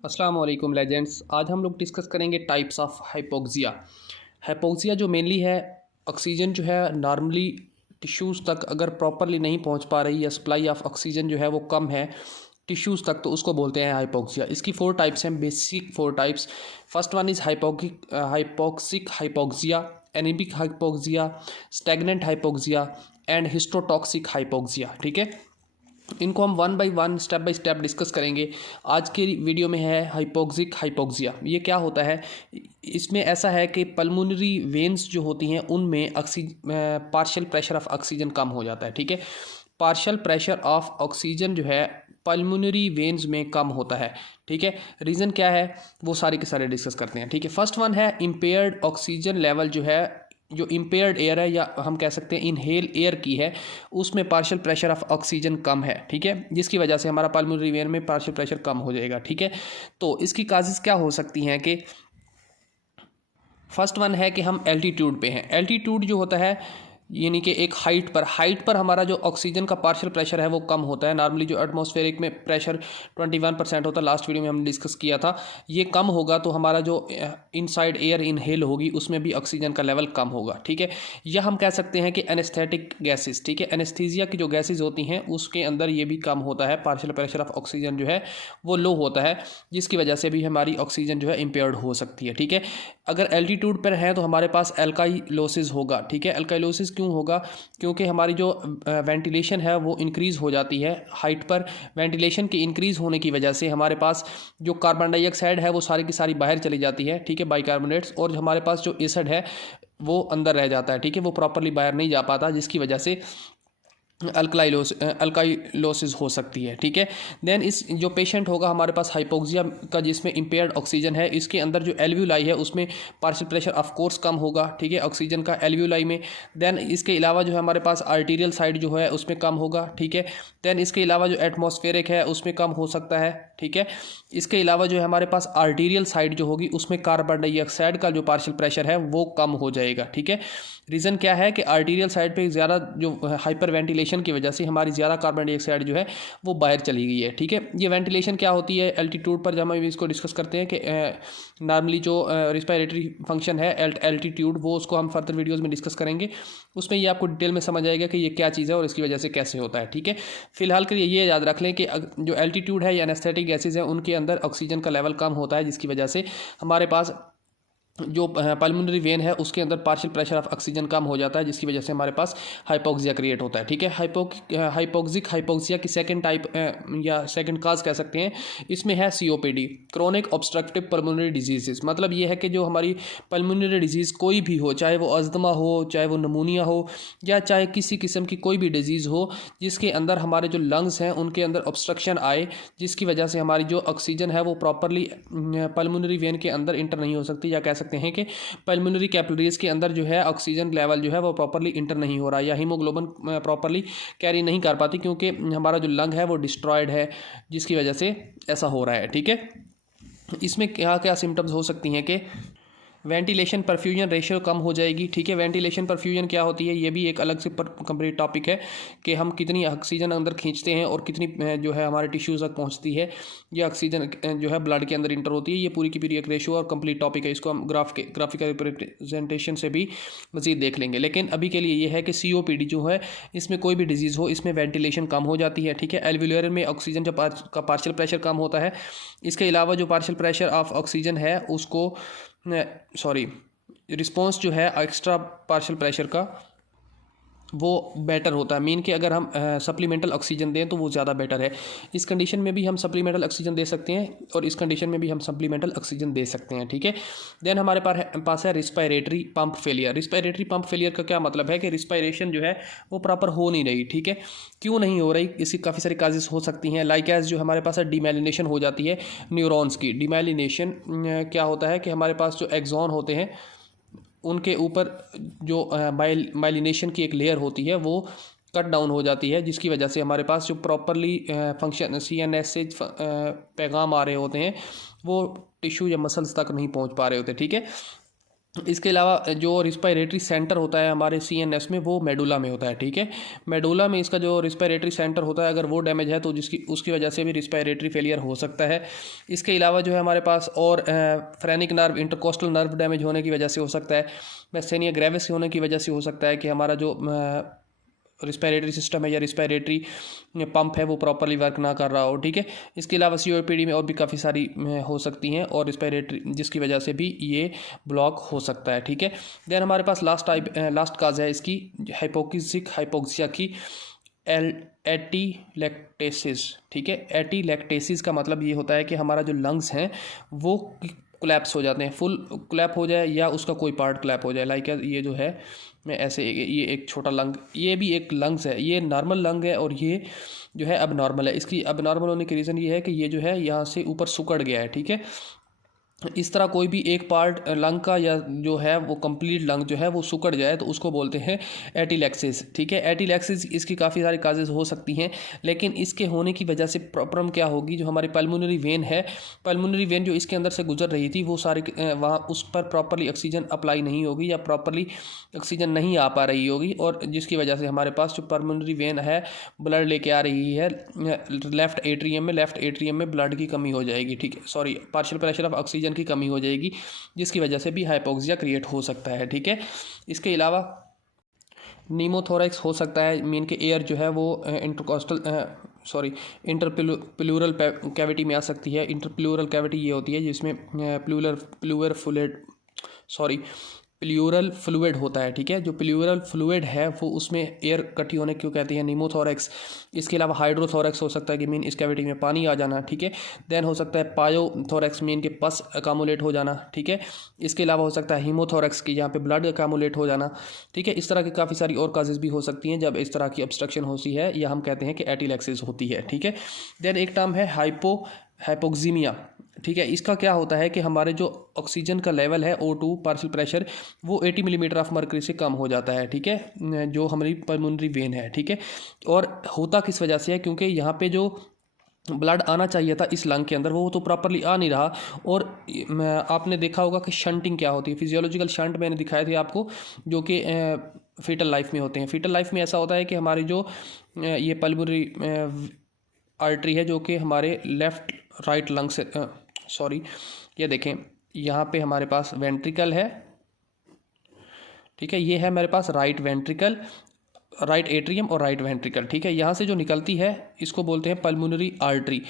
अस्सलाम वालेकुम लेजेंड्स। आज हम लोग डिस्कस करेंगे टाइप्स ऑफ हाइपोक्सिया। हाइपोक्सिया जो मेनली है, ऑक्सीजन जो है नॉर्मली टिश्यूज़ तक अगर प्रॉपरली नहीं पहुंच पा रही या सप्लाई ऑफ ऑक्सीजन जो है वो कम है टिश्यूज़ तक, तो उसको बोलते हैं हाइपोक्सिया। इसकी 4 टाइप्स हैं, basic 4 types. First one is hypoxic hypoxia, anaemic hypoxia, stagnant hypoxia and histotoxic hypoxia. ठीक है, इनको हम वन बाय स्टेप डिस्कस करेंगे। आज की वीडियो में है हाइपोक्सिक हाइपोक्सिया। ये क्या होता है? इसमें ऐसा है कि पल्मोनरी वेन्स जो होती हैं उनमें पार्शियल प्रेशर ऑफ ऑक्सीजन कम हो जाता है। ठीक है, पार्शियल प्रेशर ऑफ ऑक्सीजन जो है पल्मोनरी वेन्स में कम होता है। ठीक है, रीज़न क्या है वो सारे के सारे डिस्कस करते हैं। ठीक है, फर्स्ट वन है इम्पेयर्ड ऑक्सीजन लेवल जो है, जो इम्पेयर्ड एयर है या हम कह सकते हैं इनहेल एयर की है, उसमें पार्शियल प्रेशर ऑफ ऑक्सीजन कम है। ठीक है, जिसकी वजह से हमारा पल्मोनरी वेन में पार्शियल प्रेशर कम हो जाएगा। ठीक है, तो इसकी काजेज़ क्या हो सकती हैं कि फर्स्ट वन है कि हम एल्टीट्यूड पे हैं। एल्टीट्यूड जो होता है यानी कि एक हाइट पर हमारा जो ऑक्सीजन का पार्शियल प्रेशर है वो कम होता है। नॉर्मली जो एटमॉस्फेरिक में प्रेशर 21% होता है, लास्ट वीडियो में हमने डिस्कस किया था, ये कम होगा तो हमारा जो इनसाइड एयर इनहेल होगी उसमें भी ऑक्सीजन का लेवल कम होगा। ठीक है, यह हम कह सकते हैं कि एनेस्थेटिक गैसेस, ठीक है, एनेस्थीसिया की जो गैसेज होती हैं उसके अंदर ये भी कम होता है, पार्शियल प्रेशर ऑफ ऑक्सीजन जो है वो लो होता है, जिसकी वजह से भी हमारी ऑक्सीजन जो है इम्पेयर्ड हो सकती है। ठीक है, अगर एल्टीट्यूड पर है तो हमारे पास एल्काइलोसिस होगा। ठीक है, एल्काइलोसिस क्यों होगा? क्योंकि हमारी जो वेंटिलेशन है वो इंक्रीज़ हो जाती है हाइट पर। वेंटिलेशन के इंक्रीज़ होने की वजह से हमारे पास जो कार्बन डाइऑक्साइड है वो सारी की सारी बाहर चली जाती है। ठीक है, बाइकार्बोनेट्स, और हमारे पास जो एसिड है वो अंदर रह जाता है। ठीक है, वो प्रॉपरली बाहर नहीं जा पाता, जिसकी वजह से अल्काइलोसिस हो सकती है। ठीक है, देन इस जो पेशेंट होगा हमारे पास हाइपोक्सिया का जिसमें इम्पेयर्ड ऑक्सीजन है, इसके अंदर जो एल्व्यूलाई है उसमें पार्शियल प्रेशर ऑफ कोर्स कम होगा। ठीक है, ऑक्सीजन का एल्व्यूलाई में। देन इसके अलावा जो है हमारे पास आर्टीरियल साइड जो है उसमें कम होगा। ठीक है, देन इसके अलावा जो एटमॉस्फेरिक है उसमें कम हो सकता है। ठीक है, इसके अलावा जो है हमारे पास आर्टीरियल साइड जो होगी उसमें कार्बन डाइऑक्साइड का जो पार्शियल प्रेशर है वो कम हो जाएगा। ठीक है, रीज़न क्या है कि आर्टीरियल साइड पे ज़्यादा जो हाइपर वेंटिलेशन की वजह से हमारी ज़्यादा कार्बन डाइऑक्साइड जो है वो बाहर चली गई है। ठीक है, ये वेंटिलेशन क्या होती है एल्टीट्यूड पर, जब हम इसको डिस्कस करते हैं कि नॉर्मली जो रिस्पायरेटरी फंक्शन है एल्टीट्यूड, वो उसको हम फर्दर वीडियोज़ में डिस्कस करेंगे, उसमें ये आपको डिटेल में समझ आएगा कि ये क्या चीज़ है और इसकी वजह से कैसे होता है। ठीक है, फिलहाल के लिए ये याद रख लें कि जो एल्टीट्यूड है या एनेस्थेटिक गैसेज हैं उनके अंदर ऑक्सीजन का लेवल कम होता है, जिसकी वजह से हमारे पास जो पल्मोनरी वेन है उसके अंदर पार्शियल प्रेशर ऑफ ऑक्सीजन कम हो जाता है, जिसकी वजह से हमारे पास हाइपोक्सिया क्रिएट होता है। ठीक है, हाइपोक्सिक हाइपोक्सिया की सेकंड टाइप या सेकंड काज कह सकते हैं, इसमें है COPD, chronic obstructive pulmonary diseases. मतलब ये है कि जो हमारी पल्मोनरी डिजीज़ कोई भी हो, चाहे वो अस्थमा हो, चाहे वो नमूनिया हो, या चाहे किसी किस्म की कोई भी डिजीज़ हो जिसके अंदर हमारे जो लंग्स हैं उनके अंदर ऑब्स्ट्रक्शन आए, जिसकी वजह से हमारी जो ऑक्सीजन है वो प्रॉपरली पल्मोनरी वेन के अंदर इंटर नहीं हो सकती, या कह सकते हैं कि पल्मोनरी कैपिलरीज के अंदर जो है ऑक्सीजन लेवल जो है वो प्रॉपरली इंटर नहीं हो रहा, या हीमोग्लोबिन प्रॉपरली कैरी नहीं कर पाती, क्योंकि हमारा जो लंग है वो डिस्ट्रॉयड है, जिसकी वजह से ऐसा हो रहा है। ठीक है, इसमें क्या क्या सिम्टम्स हो सकती हैं कि वेंटिलेशन परफ्यूजन रेशियो कम हो जाएगी। ठीक है, वेंटिलेशन परफ्यूजन क्या होती है ये भी एक अलग से कंप्लीट टॉपिक है कि हम कितनी ऑक्सीजन अंदर खींचते हैं और कितनी जो है हमारे टिश्यूज़ तक पहुंचती है, ये ऑक्सीजन जो है ब्लड के अंदर इंटर होती है। ये पूरी की पूरी एक रेशियो और कंप्लीट टॉपिक है, इसको हम ग्राफिकल रिप्रेजेंटेशन से भी मज़ीद देख लेंगे। लेकिन अभी के लिए ये है कि सीओपीडी जो है, इसमें कोई भी डिजीज़ हो इसमें वेंटिलेशन कम हो जाती है। ठीक है, एल्वुलर में ऑक्सीजन का पार्शियल प्रेशर कम होता है। इसके अलावा जो पार्शियल प्रेशर ऑफ ऑक्सीजन है उसको रिस्पॉन्स जो है एक्स्ट्रा पार्शियल प्रेशर का वो बेटर होता है। मीन कि अगर हम सप्लीमेंटल ऑक्सीजन दें तो वो ज़्यादा बेटर है। इस कंडीशन में भी हम सप्लीमेंटल ऑक्सीजन दे सकते हैं और इस कंडीशन में भी हम सप्लीमेंटल ऑक्सीजन दे सकते हैं। ठीक है, देन हमारे पास है respiratory pump failure. Respiratory pump failure का क्या मतलब है कि रिस्पायरेशन जो है वो प्रॉपर हो नहीं रही। ठीक है, क्यों नहीं हो रही? इसकी काफ़ी सारी काजेस हो सकती हैं, लाइक एज जो हमारे पास है डीमाइलिनेशन हो जाती है न्यूरॉन्स की। डीमाइलिनेशन क्या होता है कि हमारे पास जो एक्सॉन होते हैं उनके ऊपर जो माइलिनेशन की एक लेयर होती है वो कट डाउन हो जाती है, जिसकी वजह से हमारे पास जो प्रॉपरली फंक्शन CNS से पैगाम आ रहे होते हैं वो टिश्यू या मसल्स तक नहीं पहुंच पा रहे होते। ठीक है, इसके अलावा जो रिस्पायरेटरी सेंटर होता है हमारे सीएनएस में वो मेडुला में होता है, ठीक है। मेडुला में इसका जो रिस्पायरेटरी सेंटर होता है अगर वो डैमेज है तो जिसकी उसकी वजह से भी रिस्पायरेटरी फेलियर हो सकता है। इसके अलावा जो है हमारे पास और phrenic nerve, intercostal nerve damage होने की वजह से हो सकता है। मेसेनिया ग्रेविस होने की वजह से हो सकता है कि हमारा जो रिस्पायरेटरी सिस्टम है या रिस्पायरेटरी पंप है वो प्रॉपरली वर्क ना कर रहा हो, ठीक है। इसके अलावा सीओपीडी में और भी काफ़ी सारी हो सकती हैं और रिस्पायरेटरी जिसकी वजह से भी ये ब्लॉक हो सकता है, ठीक है। देन हमारे पास लास्ट काज है इसकी हाइपोक्सिक हाइपोक्सिया की एटीलैक्टेसिस, ठीक है। एटीलैक्टेसिस का मतलब ये होता है कि हमारा जो लंग्स हैं वो कोलैप्स हो जाते हैं, फुल कोलैप हो जाए या उसका कोई पार्ट कोलैप हो जाए। लाइक ये जो है मैं ऐसे ये एक छोटा लंग, ये भी एक लंग्स है, ये नॉर्मल लंग है और ये जो है अब नॉर्मल है। इसकी अब नॉर्मल होने की रीज़न ये है कि ये जो है यहाँ से ऊपर सिकुड़ गया है, ठीक है। इस तरह कोई भी एक पार्ट लंग का या जो है वो कंप्लीट लंग जो है वो सिकुड़ जाए तो उसको बोलते हैं एटीलैक्सिस, ठीक है। एटीलैक्सिस इसकी काफ़ी सारी काजेज़ हो सकती हैं, लेकिन इसके होने की वजह से प्रॉब्लम क्या होगी, जो हमारी पल्मोनरी वेन है, पल्मोनरी वेन जो इसके अंदर से गुजर रही थी वो सारी वहाँ उस पर प्रॉपरली ऑक्सीजन अप्लाई नहीं होगी या प्रॉपरली ऑक्सीजन नहीं आ पा रही होगी, और जिसकी वजह से हमारे पास जो पल्मोनरी वेन है ब्लड लेके आ रही है लेफ़्ट एट्रियम में ब्लड की कमी हो जाएगी, ठीक है। Sorry, partial pressure of oxygen की कमी हो जाएगी जिसकी वजह से भी हाइपोक्सिया क्रिएट हो सकता है, ठीक है। इसके अलावा नीमोथोरैक्स हो सकता है, मीन के एयर जो है वो इंटरप्लूरल कैविटी में आ सकती है। इंटरप्लूरल कैविटी ये होती है जिसमें प्लूरल फ्लूइड होता है, ठीक है। जो प्लूरल फ्लूइड है वो उसमें एयर इकट्ठी होने क्यों कहते हैं नीमोथोरैक्स। इसके अलावा हाइड्रोथोरैक्स हो सकता है कि मीन इस कैविटी में पानी आ जाना, ठीक है। देन हो सकता है पायोथोरैक्स, मीन के पस अकामुलेट हो जाना, ठीक है। इसके अलावा हो सकता है हीमोथोरैक्स की, जहाँ पे ब्लड अकामुलेट हो जाना, ठीक है। इस तरह की काफ़ी सारी और काजेज़ भी हो सकती हैं जब इस तरह की ऑब्स्ट्रक्शन होती है या हम कहते हैं कि एटीलैक्सिस होती है, ठीक है। देन एक टर्म है हाइपोक्सीमिया, ठीक है। इसका क्या होता है कि हमारे जो ऑक्सीजन का लेवल है O2 पार्शियल प्रेशर वो 80 मिलीमीटर ऑफ मर्करी से कम हो जाता है, ठीक है, जो हमारी पल्मोनरी वेन है, ठीक है। और होता किस वजह से है, क्योंकि यहाँ पे जो ब्लड आना चाहिए था इस लंग के अंदर वो तो प्रॉपरली आ नहीं रहा। और आपने देखा होगा कि शंटिंग क्या होती है, फिजियोलॉजिकल शंट मैंने दिखाए थे आपको, जो कि फीटल लाइफ में होते हैं। फीटल लाइफ में ऐसा होता है कि हमारी जो ये पल्मोनरी आर्टरी है जो कि हमारे लेफ़्ट राइट लंग से ये देखें यहाँ पे हमारे पास वेंट्रिकल है, ठीक है। ये है मेरे पास राइट वेंट्रिकल, राइट एट्रियम और राइट वेंट्रिकल, ठीक है। यहाँ से जो निकलती है इसको बोलते हैं पल्मोनरी आर्टरी,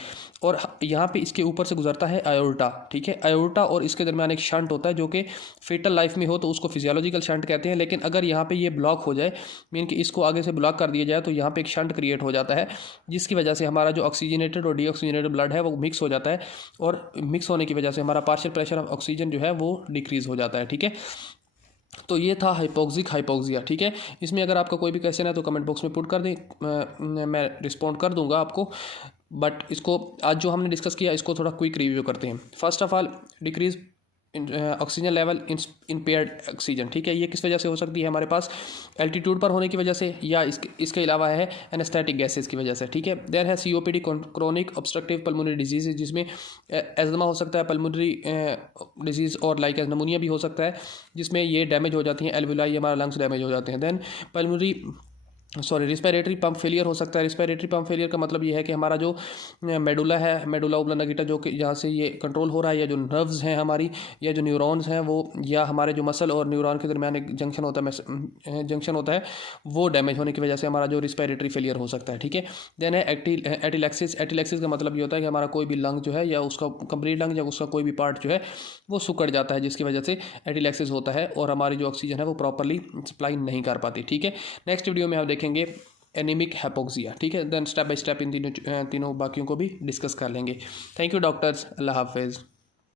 और यहाँ पे इसके ऊपर से गुजरता है आयोर्टा, ठीक है। आयोर्टा और इसके दरमियान एक शंट होता है जो कि फेटल लाइफ में हो तो उसको फिजियोलॉजिकल शंट कहते हैं। लेकिन अगर यहाँ पे ये ब्लॉक हो जाए, मीन कि इसको आगे से ब्लॉक कर दिया जाए, तो यहाँ पे एक शंट क्रिएट हो जाता है जिसकी वजह से हमारा जो ऑक्सीजनेटेड और डीऑक्सीजनेटेड ब्लड है वो मिक्स हो जाता है, और मिक्स होने की वजह से हमारा पार्शियल प्रेशर ऑफ ऑक्सीजन जो है वो डिक्रीज़ हो जाता है, ठीक है। तो ये था हाइपोक्सिया, ठीक है। इसमें अगर आपका कोई भी क्वेश्चन है तो कमेंट बॉक्स में पुट कर दें, मैं रिस्पॉन्ड कर दूंगा आपको। बट इसको आज जो हमने डिस्कस किया इसको थोड़ा क्विक रिव्यू करते हैं। First of all, decrease oxygen level, impaired oxygen, ठीक है। ये किस वजह से हो सकती है, हमारे पास एल्टीट्यूड पर होने की वजह से, या इसके अलावा है एनेस्थेटिक गैसेस की वजह से, ठीक है। देन है COPD, chronic obstructive pulmonary disease, जिसमें एजमा हो सकता है, पल्मोनरी डिजीज़ और लाइक एज नमूनिया भी हो सकता है, जिसमें ये डैमेज हो जाती हैं एल्वुलाई, हमारा लंग्स डैमेज हो जाते हैं। देन रिस्पायरेटरी पंप फेलियर हो सकता है। रिस्पायरेटरी पंप फेलियर का मतलब ये है कि हमारा जो मेडुला है, मेडुला ओब्लांगेटा, जो कि जहाँ से ये कंट्रोल हो रहा है, या जो नर्व्स हैं हमारी, या जो न्यूरॉन्स हैं वो, या हमारे जो मसल और न्यूरॉन के दरमियान एक जंक्शन होता है वो डैमेज होने की वजह से हमारा जो रिस्पायरेटरी फेलियर हो सकता है, ठीक है। देन है एटीलैक्सिस। एटीलैक्सिस का मतलब ये होता है कि हमारा कोई भी लंग जो है या उसका कंप्लीट लंग या उसका कोई भी पार्ट जो है वो सिकुड़ जाता है, जिसकी वजह से एटीलैक्सिस होता है और हमारी जो ऑक्सीजन है वो प्रॉपरली सप्लाई नहीं कर पाती, ठीक है। नेक्स्ट वीडियो में आप देखेंगे एनीमिक हाइपोक्सिया, ठीक है। देन स्टेप बाय स्टेप इन तीनों बाकियों को भी डिस्कस कर लेंगे। थैंक यू डॉक्टर्स, अल्लाह हाफिज़।